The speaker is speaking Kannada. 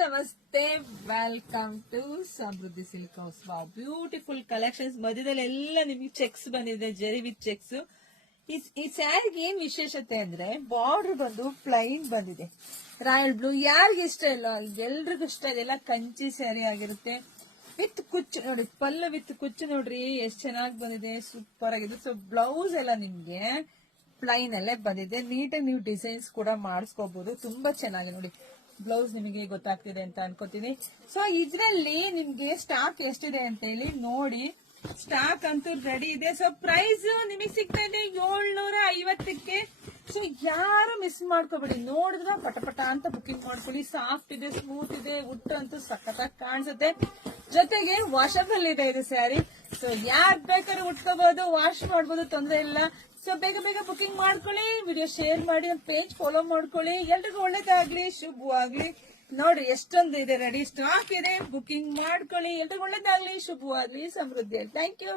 ನಮಸ್ತೆ, welcome to Samruddhi silk house. Beautiful collections. ಮಧ್ಯದಲ್ಲಿ ಎಲ್ಲ ನಿಮಗೆ ಚೆಕ್ಸ್ ಬಂದಿದೆ, ಜೆರಿ ವಿತ್ ಚೆಕ್ಸ್. ಈ ಸ್ಯಾರಿಗೆ ಏನ್ ವಿಶೇಷತೆ ಅಂದ್ರೆ ಬಾರ್ಡರ್ ಬಂದು ಪ್ಲೈನ್ ಬಂದಿದೆ, ರಾಯಲ್ ಬ್ಲೂ. ಯಾರಿಗ ಇಷ್ಟ ಇಲ್ಲ, ಎಲ್ರಿಗೂ ಇಷ್ಟ ಇದೆಲ್ಲ ಕಂಚಿ ಸ್ಯಾರಿ ಆಗಿರುತ್ತೆ ವಿತ್ ಕುಚ್ಚು. ನೋಡಿ ಪಲ್ಲು ವಿತ್ ಕುಚ್ಚು ನೋಡ್ರಿ ಎಷ್ಟ್ ಚೆನ್ನಾಗಿ ಬಂದಿದೆ, ಸೂಪರ್ ಆಗಿದೆ. ಸೊ ಬ್ಲೌಸ್ ಎಲ್ಲ ನಿಮ್ಗೆ ಪ್ಲೈನ್ ಅಲ್ಲೇ ಬಂದಿದೆ. ನೀಟಾಗಿ ನೀವು ಡಿಸೈನ್ಸ್ ಕೂಡ ಮಾಡಿಸ್ಕೋಬಹುದು. ತುಂಬಾ ಚೆನ್ನಾಗಿದೆ ನೋಡಿ. ಬ್ಲೌಸ್ ನಿಮಗೆ ಗೊತ್ತಾಗ್ತಿದೆ ಅಂತ ಅನ್ಕೋತೀನಿ. ಸೊ ಇದ್ರಲ್ಲಿ ನಿಮ್ಗೆ ಸ್ಟಾಕ್ ಎಷ್ಟಿದೆ ಅಂತ ಹೇಳಿ ನೋಡಿ. ಸ್ಟಾಕ್ ಅಂತೂ ರೆಡಿ ಇದೆ. ಸೊ ಪ್ರೈಸ್ ನಿಮಗೆ ಸಿಗ್ತಾ ಇದೆ 750ಕ್ಕೆ. ಸೊ ಯಾರು ಮಿಸ್ ಮಾಡ್ಕೋಬೇಡಿ, ನೋಡಿದ್ರೆ ಪಟಪಟ ಅಂತ ಬುಕಿಂಗ್ ಮಾಡ್ಕೊಳ್ಳಿ. ಸಾಫ್ಟ್ ಇದೆ, ಸ್ಮೂತ್ ಇದೆ, ಉಟ್ಟು ಅಂತೂ ಸಖತ್ತಾಗಿ ಕಾಣಿಸುತ್ತೆ. ಜೊತೆಗೆ ವಾಷಬಲ್ ಇದೆ ಇದು ಸ್ಯಾರಿ. ಸೊ ಯಾರ್ ಬೇಕಾದ್ರೂ ಉಟ್ಕೋಬಹುದು, ವಾಶ್ ಮಾಡ್ಬೋದು, ತೊಂದರೆ ಇಲ್ಲ. ಸೊ ಬೇಗ ಬೇಗ ಬುಕಿಂಗ್ ಮಾಡ್ಕೊಳ್ಳಿ, ವಿಡಿಯೋ ಶೇರ್ ಮಾಡಿ, ನಮ್ಮ ಪೇಜ್ ಫಾಲೋ ಮಾಡ್ಕೊಳ್ಳಿ. ಎಲ್ರಿಗೂ ಒಳ್ಳೇದಾಗ್ಲಿ, ಶುಭವಾಗ್ಲಿ. ನೋಡ್ರಿ ಎಷ್ಟೊಂದು ಇದೆ, ರೆಡಿ ಸ್ಟಾಕ್ ಇದೆ, ಬುಕಿಂಗ್ ಮಾಡ್ಕೊಳ್ಳಿ. ಎಲ್ರಿಗೂ ಒಳ್ಳೇದಾಗ್ಲಿ, ಶುಭವಾಗ್ಲಿ, ಸಮೃದ್ಧಿ. Thank you.